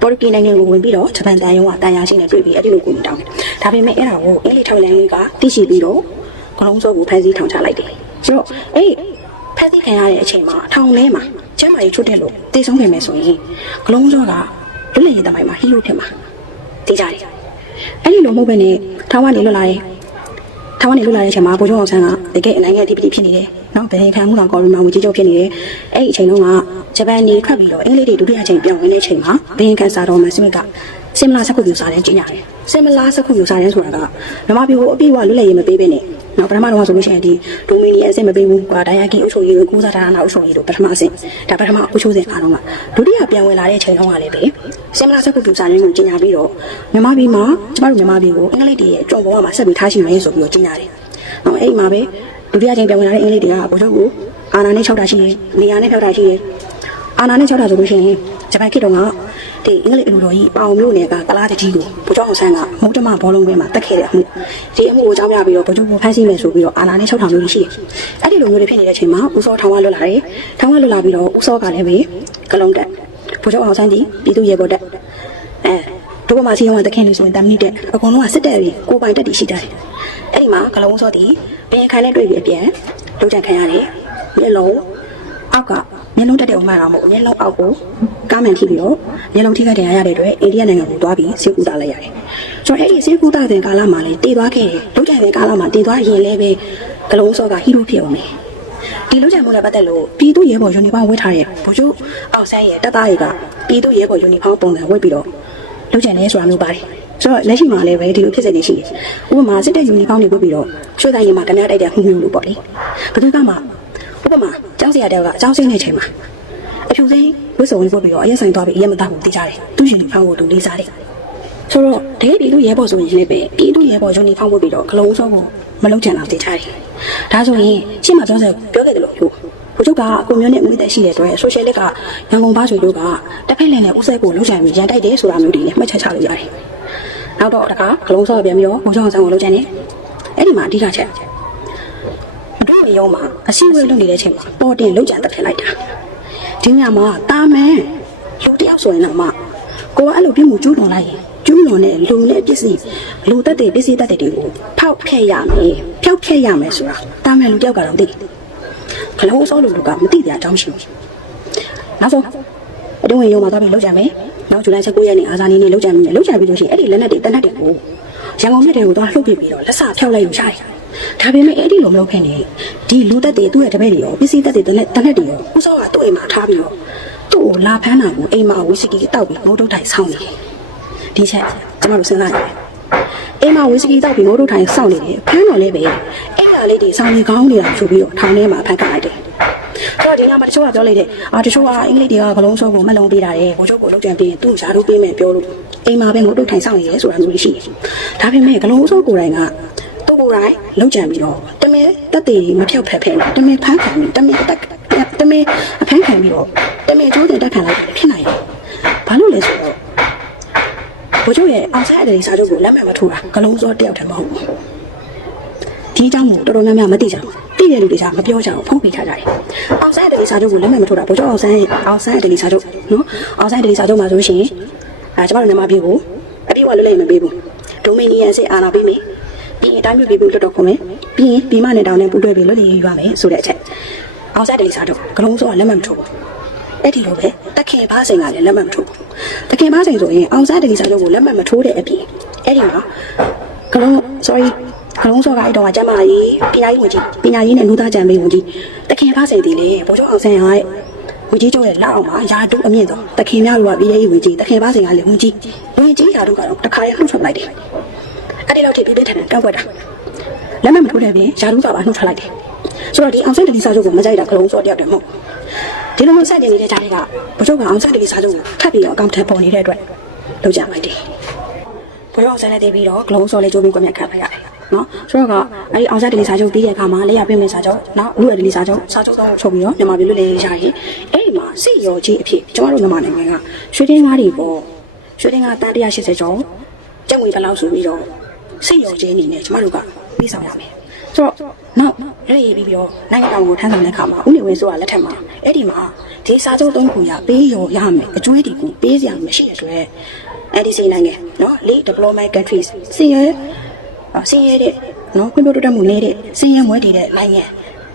ပေါ်တူဂီနိုင်ငံကိုဝင်ပြီးတော့ဂျပန်တန်ရုံးကတန်ရာရှိနဲ့တွေ့ပြီးအဲ့ဒီလိုကိုတောင်းတယ်။ဒါပေမဲ့အဲ့ဒါကိုအင်္ဂလိပ်ထောက်လန်ရေးကသိရှိပြီးတော့ကလုံးစောကိုဖမ်းဆီးထောင်ချလိုက်တယ်။ဆိုတော့အဲ့ဖမ်းဆီးခံရတဲ့အချိန်မှာထောင်ထဲမှာကျမ်းမာရေးချွတ်တယ်လို့တေဆုံးခဲ့မယ်ဆိုရင်ကလုံးစောကလွတ်လပ်ရေးတမိုင်းမှာဟီးရိုးဖြစ်မှာသိကြတယ်။အဲ့ဒီလိုမဟုတ်ဘဲနဲ့ထောင်ကနေလွတ်လာရင်ထောင်ကနေလွတ်လာတဲ့အချိန်မှာဗိုလ်ချုပ်အောင်ဆန်းကတကယ်အနိုင်ငံအဓိပတိဖြစ်နေတယ်။နော်ဗဟင်ခံမှုတော်ကော်ရီမာဝီကြီးချုပ်ဖြစ်နေတယ်။အဲ့ဒီအချိန်တုန်းက ဂျပန်နေထွက်ပြီးတော့အင်္ဂလိပ်တွေဒုတိယအချိန်ပြောင်းဝင်တဲ့အချိန်မှာဗဟင်ခံစာတော်မှာစမစ်ကစင်မလာစက္ကူပြူစာတန်းကျင်းရတယ်။စင်မလာစက္ကူပြူစာတန်းဆိုတာကမြန်မာပြည်ကိုအပြည့်အဝလွတ်လပ်ရေးမပေးဘဲနဲ့နော်ပထမတော့ဆိုလို့ရှိရင်ဒီဒိုမီနီအဆင့်မပေးဘူးကွာဒါယာကီအုပ်ချုပ်ရေးကိုကူးစားထားတာနောက်အုပ်ချုပ်ရေးတို့ပထမအဆင့်ဒါပထမအုပ်ချုပ်စဉ်အားလုံးကဒုတိယပြန်ဝင်လာတဲ့အချိန်တုန်းကလည်းပဲစင်မလာစက္ကူပြူစာတန်းကိုကျင်းရပြီးတော့မြန်မာပြည်မှာကျမတို့မြန်မာပြည်ကိုအင်္ဂလိပ်တွေရဲ့အကြုံဘဝမှာဆက်ပြီးထားရှိမယ်ဆိုပြီးတော့ကျင်းရတယ်။နော်အဲ့ဒီမှာပဲဒုတိယချိန်ပြန်ဝင်လာတဲ့အင်္ဂလိပ်တွေကဗိုလ်ချုပ်ကိုအာနာနဲ့၆တာရှိတယ်နေရာနဲ့၆တာရှိတယ် အာနာနဲ့၆တာဆိုလို့ရှိရင်ဂျပန်ခေတ်တုန်းကဒီအင်္ဂလိပ်အလူတော်ကြီးပေါအောင်မျိုးနယ်ကကလားတကြီးကိုဗိုလ်ချုပ်အောင်ဆန်းကမုတ်တမဘောလုံးပွဲမှာတက်ခဲ့တဲ့အမှုဒီအမှုကိုအကြောင်းပြပြီးတော့ဗိုလ်ချုပ်ကိုဖမ်းဆီးမယ်ဆိုပြီးတော့အာနာနဲ့၆ထောင်မျိုးရှိတယ်အဲ့ဒီလိုမျိုးတွေဖြစ်နေတဲ့အချိန်မှာဦးစောထောင်ကလွတ်လာတယ်ထောင်ကလွတ်လာပြီးတော့ဦးစောကလည်းပဲကလုံးတက်ဗိုလ်ချုပ်အောင်ဆန်းကြီးပြည်သူ့ရဲဘော်တက်အဲဒုက္ခမစီအောင်တခင်လို့ဆိုရင်တမနီတက်အကုန်လုံးကစစ်တပ်တွေကိုပိုင်တက်တီရှိကြတယ်အဲ့ဒီမှာကလုံးစောတီဘယ်ခိုင်နဲ့တွေ့ပြီးအပြန်လုံချန်ခံရတယ်မျက်လုံးအောက်က မျက်လုံးတက်တဲ့ဥမာတော့မဟုတ်မျက်လုံးအောက်ကိုကားမန်ထိပြီးတော့မျက်လုံးထိခိုက်တဲ့ရရတဲ့အတွက်အိန္ဒိယနိုင်ငံကိုတွားပြီးဆေးကူတာလိုက်ရတယ်။ဆိုတော့အဲ့ဒီဆေးကူတာတဲ့ကာလမှာလည်းတည်သွားခဲ့တယ်။လုံချန်တဲ့ကာလမှာတည်သွားရင်လည်းပဲကလုံးစောကဟီရိုဖြစ်အောင်မယ်။ဒီလုံချန်မှုနဲ့ပတ်သက်လို့ပြည်သူရဲဘော်ယူနီဖောင်းဝတ်ထားတဲ့ဗိုလ်ချုပ်အောင်ဆန်းရဲ့တပ်သားတွေကပြည်သူရဲဘော်ယူနီဖောင်းပုံစံဝတ်ပြီးတော့လုံချန်နေဆိုတာမျိုးပါတယ်။ဆိုတော့လက်ရှိမှာလည်းပဲဒီလိုဖြစ်စေနေရှိတယ်။ဥပမာစစ်တပ်ယူနီဖောင်းတွေဝတ်ပြီးတော့ရွှေတိုင်းရင်မှာတနက်တိုက်တဲ့မှုမျိုးလို့ပေါ့လေ။ဘယ်သူကမှ ဥပမာကျောင်းဆရာတယောက်ကအကျောင်းဆင်းနေချိန်မှာအဖြူစိမ်းဝတ်စုံဝတ်ပြီးတော့အရက်ဆိုင်သွားပြီးအရက်မသားကိုသိကြတယ်။သူယူနီဖောင်းကိုသူလေးစားတယ်။ဆိုတော့တကယ်ပြည်သူရဲဘော်ဆိုရင်လည်းပဲပြည်သူရဲဘော်ယူနီဖောင်းဝတ်ပြီးတော့ဂလုံးစောကိုမလုံးချင်အောင်သိကြတယ်။ဒါဆိုရင်ရှင်းမပြောစပြောခဲ့တယ်လို့ပြောဘုချုပ်ကအကိုမျိုးနဲ့မိသက်ရှိတဲ့အတွက်ဆိုရှယ်လစ်ကရန်ကုန်ဘာဆိုတို့ကတစ်ဖက်လည်းနဲ့ဥဆက်ကိုလုံးချင်ပြီးရန်တိုက်တယ်ဆိုတာမျိုးတွေနဲ့မှတ်ချက်ချလို့ရတယ်။နောက်တော့တခါဂလုံးစောပြန်ပြီးတော့ဘုချုပ်အောင်ဆန်းကိုလုံးချင်တယ်။အဲ့ဒီမှာအဓိကချက်မတို့ နေရောမှာအစီအဝေးလုပ်နေတဲ့အချိန်မှာပေါ်တင်လုံးချင်တက်ဖြစ်လိုက်တာ။ဒီညမှာတာမန်လူတယောက်ဆိုရင်တော့မှကိုကအဲ့လိုပြမှုကျူးလွန်လိုက်ရင်ကျူးလွန်တဲ့လူနဲ့ပစ္စည်းလူသက်တဲ့ပစ္စည်းသက်တဲ့တွေကိုဖောက်ဖျက်ရမယ်ဖျောက်ဖျက်ရမယ်ဆိုတာတာမန်လူတယောက်ကတော့သိတယ်ခလုံးစောလူလူကမသိတဲ့အကြောင်းရှိဘူးနောက်ဆုံးအတုံးဝင်ရုံမှာသွားပြီးလောက်ကြမယ်နောက်ဇူလိုင်16ရက်နေ့အာဇာနည်နေ့လောက်ကြမယ်လောက်ကြပြီးလို့ရှိရင်အဲ့ဒီလက်နက်တွေတနက်တွေကိုရန်ကုန်မြို့တွေကိုသွားလှုပ်ပြပြီးတော့လက်စဖျောက်လိုက်လို့ရတယ် ဒါပေမဲ့အဲ့ဒီလိုမလုပ်ခင်နေဒီလူသက်တွေသူ့ရဲ့တပည့်တွေရောပစ္စည်းသက်တွေတနက်တနက်တွေရောဦးစောကသူ့အိမ်မှာထားပြီးတော့သူ့ကိုလာဖမ်းတာကိုအိမ်မှာဝီစကီတောက်ပြီးငိုးတုတ်ထိုင်ဆောင်းနေတယ်ဒီချက်ကျွန်တော်တို့စဉ်းစားရတယ်အိမ်မှာဝီစကီတောက်ပြီးငိုးတုတ်ထိုင်ဆောင်းနေတယ်ဖမ်းတော့လည်းပဲအဲ့ဒါလေးတွေဆောင်းနေကောင်းနေတာဆိုပြီးတော့ထောင်ထဲမှာဖမ်းခတ်လိုက်တယ်ဆိုတော့ဒီနောက်မှာတချို့ကပြောလိုက်တယ်အာတချို့ကအင်္ဂလိပ်တွေကဂလုံးစောကိုမလုံးပေးတာတယ်ဘိုးချုပ်ကိုလုံးကြံပြီးရင်သူ့ရှာတို့ပေးမယ်ပြောလို့အိမ်မှာပဲငိုးတုတ်ထိုင်ဆောင်းနေတယ်ဆိုတာမျိုးရှိတယ်ဒါပေမဲ့ဂလုံးစောကိုယ်တိုင်က သူ့ကိုယ်တိုင်လုံးကြံပြီးတော့တမင်တက်တည်မဖြောက်ဖက်ဖက်နဲ့တမင်ဖမ်းခံပြီးတမင်တက်တမင်အဖမ်းခံပြီးတော့တမင်ကျိုးတင်တက်ခံလိုက်ဖြစ်နိုင်တယ်။ဘာလို့လဲဆိုတော့ဘိုးချုပ်ရဲ့အောင်ဆိုင်အတဲ့စာချုပ်ကိုလက်မှတ်မထိုးတာဂလုံးစောတယောက်တည်းမဟုတ်ဘူး။ဒီအကြောင်းကိုတော်တော်များများမသိကြဘူး။သိတဲ့လူတွေကမပြောကြဘူးဖုံးပြထားကြတယ်။အောင်ဆိုင်အတဲ့စာချုပ်ကိုလက်မှတ်မထိုးတာဘိုးချုပ်အောင်ဆိုင်အောင်ဆိုင်အတဲ့စာချုပ်နော်။အောင်ဆိုင်အတဲ့စာချုပ်မှာဆိုလို့ရှိရင်အဲကျမတို့မြန်မာပြည်ကိုအပြည့်အဝလွတ်လပ်မပေးဘူး။ဒိုမီနီယန်စစ်အာဏာပေးမယ်။ ပြီးရင်တိုင်းမြို့ပြည်ဘူးလွတ်တော့ခုမယ်ပြီးရင်ပြီးမနဲ့တောင်နဲ့ပူတွဲပြီးလွတ်လည်ရေးရမယ်ဆိုတဲ့အချက်အောင်စားတယ်လေးစားတော့ဂလုံးစောကလက်မှတ်မထိုးဘူးအဲ့ဒီလိုပဲတခင်ဘားစိန်ကလည်းလက်မှတ်မထိုးဘူးတခင်ဘားစိန်ဆိုရင်အောင်စားတယ်လေးစားတော့ကိုလက်မှတ်မထိုးတဲ့အပြင်အဲ့ဒီမှာဂလုံး sorry ဂလုံးစောကအဲ့တော့ကကျမကြီးပညာရေးဝန်ကြီးပညာရေးနဲ့လူသားကြံပေးဝန်ကြီးတခင်ဘားစိန်တည်လေဘိုးချုပ်အောင်ဆန်းရရဲ့ဝန်ကြီးချုပ်ရဲ့လက်အောက်မှာယာတုအမြင့်ဆုံးတခင်များလူကပြည်ရေးဝန်ကြီးတခင်ဘားစိန်ကလည်းဝန်ကြီးဝန်ကြီးယာတုကတော့တခါရလှုပ်ထွက်လိုက်တယ် အဲ့ဒီလောက်ထိပြပြထန်ထန်တောက်ွက်တာလက်မမထိုးတဲ့ပြင်ယာရုကပါနှုတ်ထွက်လိုက်တယ်ဆိုတော့ဒီအောင်ဆက်တတိစာချုပ်ကိုမကြိုက်တာကလုံးစောတယောက်တည်းမဟုတ်ဒီလိုမျိုးစတင်နေတဲ့ကြားတွေကဘုချုပ်ကအောင်ဆက်တတိစာချုပ်ကိုထပ်ပြီးတော့အကောင့်ထဲပေါ်နေတဲ့အတွက်လောက်ကြလိုက်တယ်ဘရောအောင်ဆန်းလည်းတည်ပြီးတော့ဂလုံးစော်လေးကြိုးပြီးကွက်မြတ်ခံလိုက်ရတယ်နော်ဆိုတော့ကအဲ့ဒီအောင်ဆက်ဒလီစာချုပ်ပြီးတဲ့အခါမှာလက်ရပြင်မဲ့စာချုပ်နော်လူရဒလီစာချုပ်စာချုပ်တော့ချုပ်ပြီးတော့မြန်မာပြည်လွတ်လပ်ရေးရရင်အဲ့ဒီမှာစိတ်ရောကြီးအဖြစ်ကျမတို့မြန်မာနိုင်ငံကရွှေတင်းကားတွေပေါ့ရွှေတင်းကားတန်180ကျော်ကျပ်ငွေဘယ်လောက်ဆိုပြီးတော့ စိတ်ရောကြီးအနေနဲ့ကျမတို့ကပြီးဆောင်ရမယ်ဆိုတော့နောက်လွတ်ရည်ပြီးပြီးတော့နိုင်ငံတော်ကိုထမ်းဆောင်တဲ့အခါမှာဥနေဝင်းဆိုတာလက်ထက်မှာအဲ့ဒီမှာဒီစာချုပ်သုံးခုရပေးရောရမယ်အကျွေးတွေကိုပေးစရာမရှိတဲ့အတွက်အဲ့ဒီစိတ်နိုင်ငံနော် late development countries စင်ရဲဆင်းရဲတဲ့နော်ခွင့်ပြုတိုးတက်မှုနည်းတဲ့ဆင်းရဲမွဲတည်တဲ့နိုင်ငံ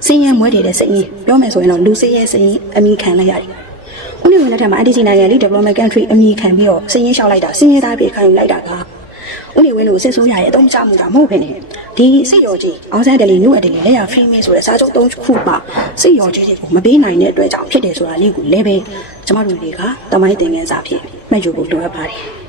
ဆင်းရဲမွဲတည်တဲ့စိတ်ရင်းပြောမယ်ဆိုရင်တော့လူဆင်းရဲစိတ်ရင်းအမိခံလိုက်ရတယ်။ဦးနေဝင်လက်ထက်မှာ IDC နိုင်ငံ Lead Development Country အမိခံပြီးတော့ဆင်းရဲလျှောက်လိုက်တာဆင်းရဲသားပြေခံယူလိုက်တာက ဦးနေဝင်တို့စစ်ဆိုးရရဲ့အသုံးချမှုကမဟုတ်ဘဲနဲ့ဒီစိတ်ရောကြီးအောင်ဆန်းတယ်လီနုအတယ်လီလက်ရဖရီမင်းဆိုတဲ့စာချုပ်သုံးခုပါစိတ်ရောကြီးတွေကိုမပေးနိုင်တဲ့အတွက်ကြောင့်ဖြစ်တယ်ဆိုတာလေးကိုလည်းပဲကျမတို့တွေကတမိုင်းသင်ခန်းစာဖြစ်မှတ်ယူဖို့လိုအပ်ပါတယ်။